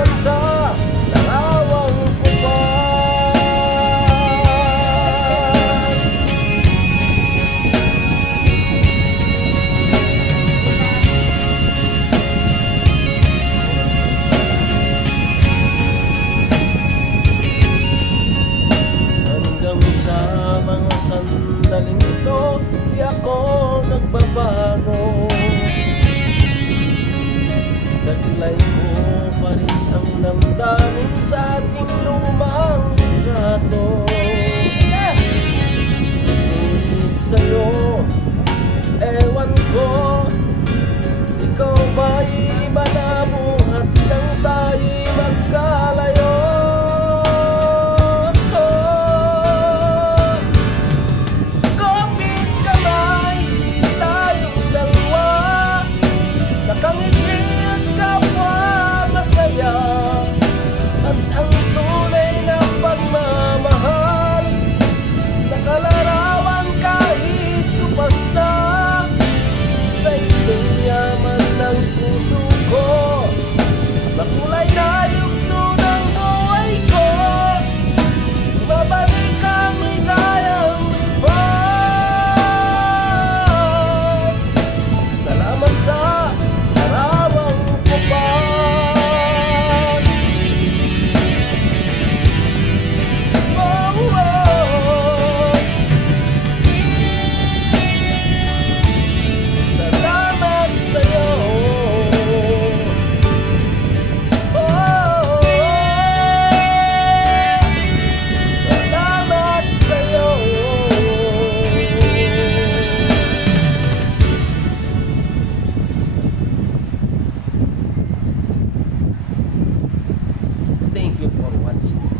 Salamat sa larawang kupas. Hanggang sa mga sandaling ito, di ako nagbabago. Taglay ko pa rin ang damdamin sa ating lumang litrato. Ngunit sa'yo, ewan ko, ikaw ba'y iba na buhat nang tayo'y magkalayo? Kapit kamay, tayong dalawa, nakangiti at kapwa masaya, at ang tunay na pagmamahal, nakalarawan kahit kupas na. Sa itong yaman ng puso ko, makulay na yugto ng buhay ko, mabalik ang ligayang lipas. Salamat sa larawang kupas. Oh, oh. Salamat sa'yo. Oh, salamat sa'yo. Thank you for watching.